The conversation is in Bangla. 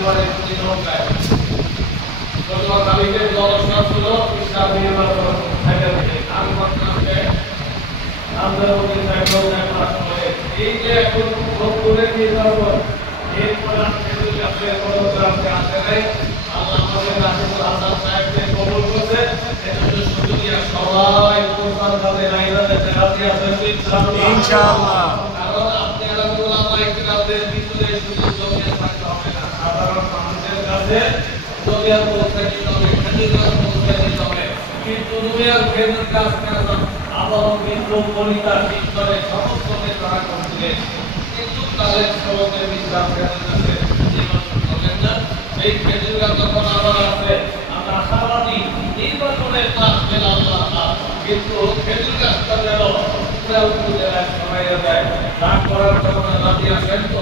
পরিবারের প্রতি নৌকায় গতকাল কালকে জলস্নান ছিল ইসলাম নির্বাচন সাইডে থেকে আমি বর্তমানে আমাদের মধ্যে নৌকায় পাস করে এই যে এখন ভোটপুরে নির্বাচন এরপরে যদি আপনার কোনো গ্রামকে আসে নাই আল্লাহ আমাদের রাসূল হাসান সাহেবকে কবুল করছে এজন্য শুকরিয়া সবাই প্রধান ভাবে রাইদাতে রাজি আছেন ইনশাআল্লাহ কারণ আপনি আলহামদুলিল্লাহ ইকরামদের ভিতরে শুধু জমিয়া থাকতে হবে না সাধারণ মানুষের কাছে জমিয়া পৌঁছে দিতে হবে খেজুর পৌঁছে দিতে হবে কিন্তু দুনিয়ার খেজুর গাছ কেন আবার কিন্তু কলিতা শিক্ষরে সমস্ত তারা করছিলেন কিন্তু তাদের সবকে বিশ্বাস করে জীবন করলেন না এই খেজুর গাছ যখন আবার আছে আমরা আশাবাদী নির্বাচনের কাজ পেল আল্লাহ কিন্তু খেজুর গাছটা যেন পুরো উপজেলায় সবাই দেয় রাগ করার জন্য রাজি আসেন তো